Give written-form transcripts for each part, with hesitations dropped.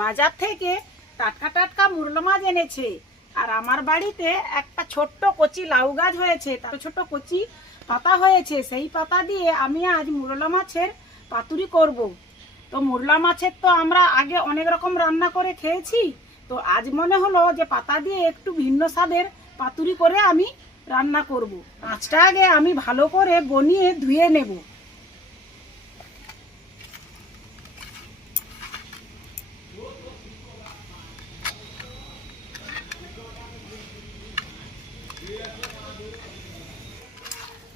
বাজার থেকে টাটকা টাটকা মুরলা মাছ এনেছে। আর আমার বাড়িতে একটা ছোট্ট কচি লাউ গাছ হয়েছে, তার ছোট কচি পাতা হয়েছে। সেই পাতা দিয়ে আমি আজ মুরলা মাছের পাতুরি করব। তো মুরলা মাছের তো আমরা আগে অনেক রকম রান্না করে খেয়েছি, তো আজ মনে হলো যে পাতা দিয়ে একটু ভিন্ন স্বাদের পাতুরি করে আমি রান্না করব। মাছটা আগে আমি ভালো করে বনিয়ে ধুয়ে নেব।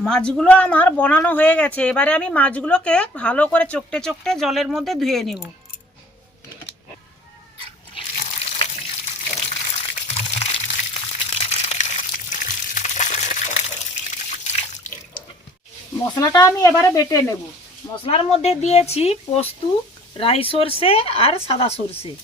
মাছগুলো আমার বানানো হয়ে গেছে। এবারে আমি মাছগুলোকে ভালো করে চকটে চকটে জলের মধ্যে ধুয়ে নেব। মশলাটা আমি এবারে বেটে নেব। মশলার মধ্যে দিয়েছি পোস্ত, রাই সরষে আর সাদা সরষে।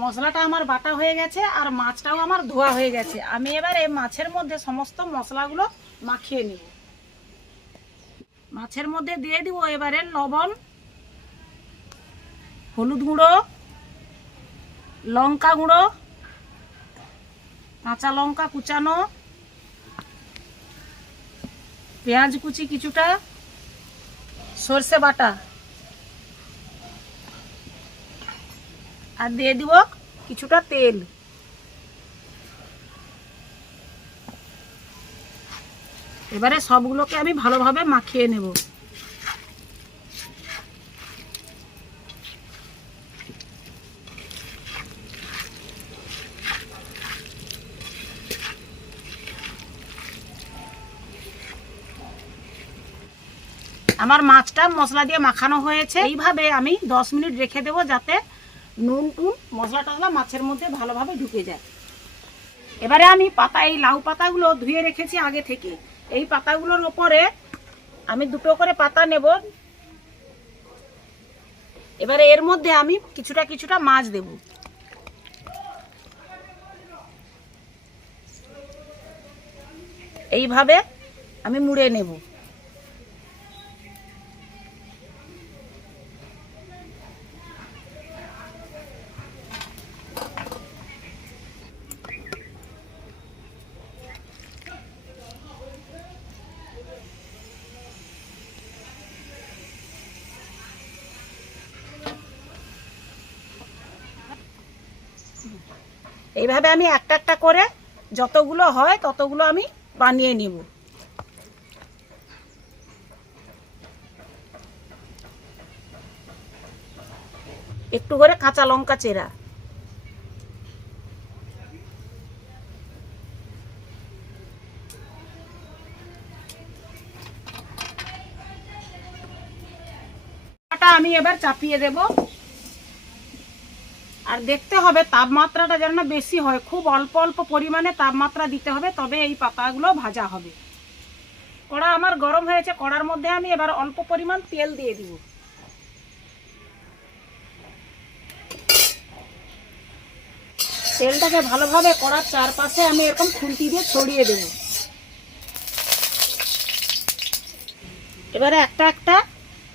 মশলাটা আমার বাটা হয়ে গেছে আর মাছটাও আমার ধোয়া হয়ে গেছে। আমি এবারে মাছের মধ্যে সমস্ত মশলাগুলো মাখিয়ে নেব। মাছের মধ্যে দিয়ে দিব এবারে লবণ, হলুদ গুঁড়ো, লঙ্কা গুঁড়ো, কাঁচা লঙ্কা কুচানো, পেঁয়াজ কুচি কিছুটা, সরষে বাটা, আর দিয়ে দিব কিছুটা তেল। এবারে সবগুলোকে আমি ভালোভাবে মাখিয়ে নেব। আমার মাছটা মশলা দিয়ে মাখানো হয়েছে। এইভাবে আমি 10 মিনিট রেখে দেবো, যাতে নুন টুন মশলা টশলা মাছের মধ্যে ভালোভাবে ঢুকে যায়। এবারে আমি পাতা, এই লাউ পাতাগুলো ধুয়ে রেখেছি আগে থেকে। এই পাতাগুলোর ওপরে আমি দুটো করে পাতা নেব। এবারে এর মধ্যে আমি কিছুটা কিছুটা মাছ দেব। এইভাবে আমি মুড়ে নেব। এইভাবে আমি একটা একটা করে যতগুলো হয় ততগুলো আমি বানিয়ে নিব। একটু করে কাঁচা লঙ্কা চেরা, আমি এবার চাপিয়ে দেব। আর দেখতে হবে তাপমাত্রাটা যেন না বেশি হয়, খুব অল্প অল্প পরিমাণে তাপমাত্রা দিতে হবে, তবে এই পাতাগুলো ভাজা হবে। কড়া আমার গরম হয়েছে, কড়ার মধ্যে আমি এবার অল্প পরিমাণ তেল দিয়ে দিব। তেলটাকে ভালোভাবে কড়ার চারপাশে আমি এরকম খুন্তি দিয়ে ছড়িয়ে দেব। এবারে একটা একটা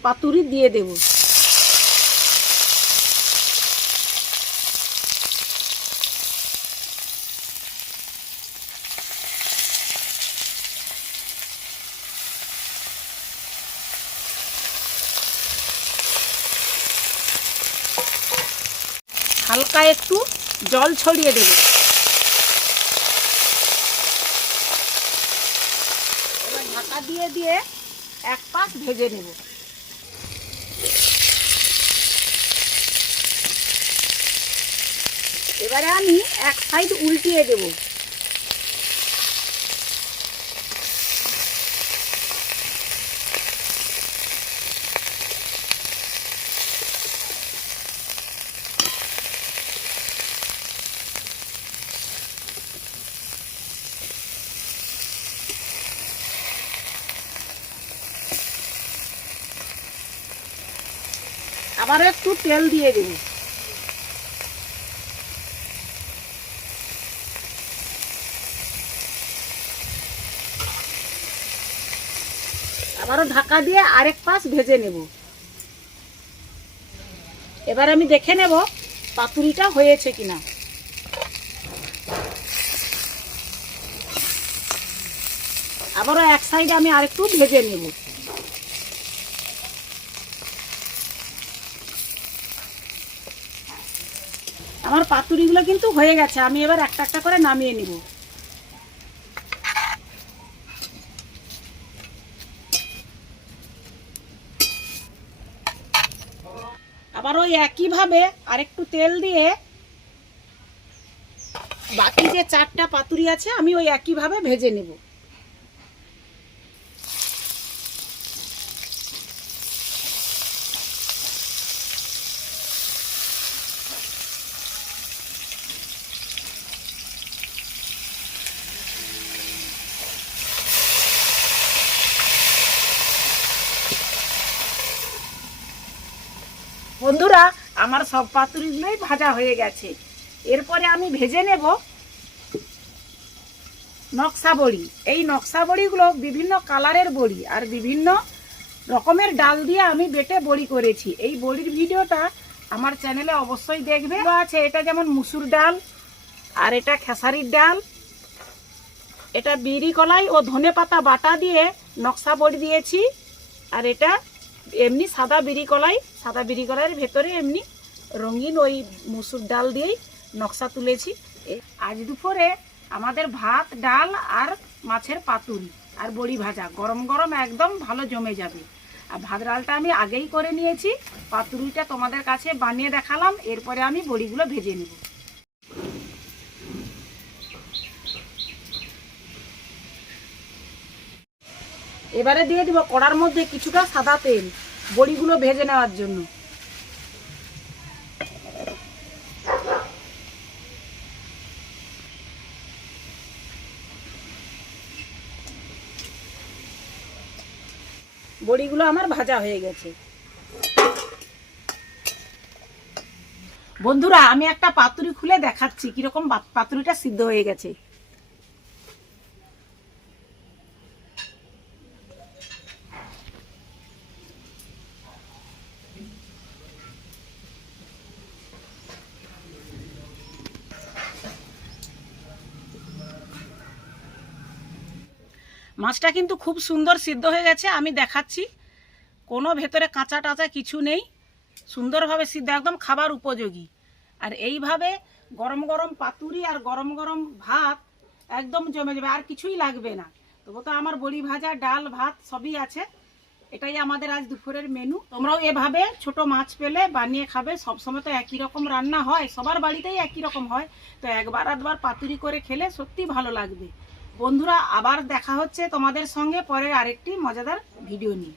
পাতুরি দিয়ে দেব। হালকা একটু জল ছড়িয়ে দেব। এবার ঢাকা দিয়ে দিয়ে এক পাশ ভেজে নেব। এবারে আমি এক সাইড উল্টিয়ে দেব। আবারও একটু তেল দিয়ে দেব। আবারও ঢাকা দিয়ে আরেক পাশ ভেজে নেব। এবার আমি দেখে নেব পাতুরিটা হয়েছে কিনা। আবারও এক সাইডে আমি আরেকটু ভেজে নেব। আমার পাতুরিগুলো কিন্তু হয়ে গেছে, আমি এবার একটা একটা করে নামিয়ে নিব। আবার ওই একইভাবে আরেকটু তেল দিয়ে বাকি যে 4টা পাতুরি আছে আমি ওই একইভাবে ভেজে নেব। বন্ধুরা, আমার সব পাতুরিগুলোই ভাজা হয়ে গেছে। এরপরে আমি ভেজে নেব নকশা বড়ি। এই নকশা বড়িগুলো বিভিন্ন কালারের বড়ি আর বিভিন্ন রকমের ডাল দিয়ে আমি বেটে বড়ি করেছি। এই বড়ির ভিডিওটা আমার চ্যানেলে অবশ্যই দেখবে। আছে এটা যেমন মুসুর ডাল, আর এটা খেসারির ডাল, এটা বিরি কলাই ও ধনে পাতা বাটা দিয়ে নকশা বড়ি দিয়েছি। আর এটা এমনি সাদা বিরি কলাই, সাদা বিরি কলাইয়ের ভেতরে এমনি রঙিন ওই মুসুর ডাল দিয়েই নকশা তুলেছি। আজ দুপুরে আমাদের ভাত, ডাল আর মাছের পাতুরি আর বড়ি ভাজা গরম গরম একদম ভালো জমে যাবে। আর ভাত ডালটা আমি আগেই করে নিয়েছি, পাতুরিটা তোমাদের কাছে বানিয়ে দেখালাম। এরপরে আমি বড়িগুলো ভেজে নেব। এবারে দিয়ে দিব কড়ার মধ্যে কিছুটা সাদা তেল বড়িগুলো ভেজে নেওয়ার জন্য। বড়িগুলো আমার ভাজা হয়ে গেছে। বন্ধুরা, আমি একটা পাতুরি খুলে দেখাচ্ছি কিরকম পাতুরিটা সিদ্ধ হয়ে গেছে। মাছটা কিন্তু খুব সুন্দর সিদ্ধ হয়ে গেছে, আমি দেখাচ্ছি। কোনো ভেতরে কাঁচা টাচা কিছু নেই, সুন্দরভাবে সিদ্ধ, একদম খাবার উপযোগী। আর এইভাবে গরম গরম পাতুরি আর গরম গরম ভাত একদম জমে যাবে, আর কিছুই লাগবে না। তবু তো আমার বড়ি ভাজা, ডাল, ভাত সবই আছে। এটাই আমাদের আজ দুপুরের মেনু। তোমরাও এভাবে ছোট মাছ পেলে বানিয়ে খাবে। সবসময় তো একই রকম রান্না হয়, সবার বাড়িতেই একই রকম হয়, তো একবার আধবার পাতুরি করে খেলে সত্যি ভালো লাগবে। বন্ধুরা, আবার দেখা হচ্ছে তোমাদের সঙ্গে পরের আরেকটি মজাদার ভিডিও নিয়ে।